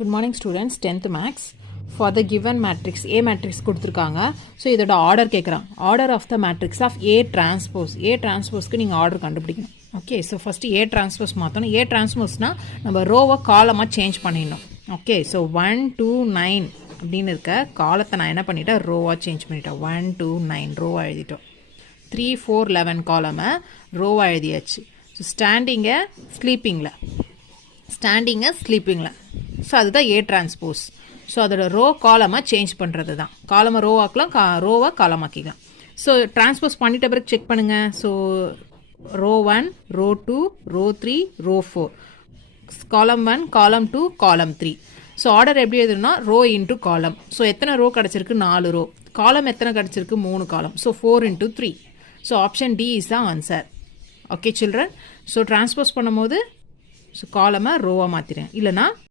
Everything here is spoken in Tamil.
Good morning students, 10th max. For the given matrix, A matrix கொடுத்திருக்காங்க. So இதோட order கேட்குறாங்க. Order of the matrix of A transpose. A transpose-க்கு நீங்கள் order கண்டுபிடிக்கணும். Okay, so first A transpose மாற்றணும். A transpose-னா நம்ம ரோவை காலமாக சேஞ்ச் பண்ணிடணும். Okay, so 1, 2, 9 அப்படின்னு இருக்க காலத்தை நான் என்ன பண்ணிட்டேன், ரோவாக சேஞ்ச் பண்ணிட்டேன். 1, 2, 9 ரோவாக எழுதிட்டோம். 3, 4, 11 காலமை ரோவாக எழுதியாச்சு. ஸோ ஸ்டாண்டிங்கை ஸ்லீப்பிங்கில், ஸோ அதுதான் ஏ டிரான்ஸ்போஸ். ஸோ அதோட ரோ காலமாக சேஞ்ச் பண்ணுறது தான். காலமாக ரோ ஆக்கலாம், ரோவை காலமாக்கிக்கலாம். ஸோ டிரான்ஸ்போஸ் பண்ணிட்ட பிறகு செக் பண்ணுங்கள். So row 1, row 2, row 3, row 4, column 1, காலம் 2, காலம் 3. ஸோ ஆர்டர் எப்படி எழுதுனா ரோ இன்ட்டு காலம். ஸோ எத்தனை ரோ கிடச்சிருக்கு, 4 ரோ. காலம் எத்தனை கிடச்சிருக்கு, 3 column. So 4 into 3. So option D is தான் answer. Okay children. So transpose பண்ணும்போது ஸோ காலமாக ரோவாக மாற்றிடுறேன், இல்லைனா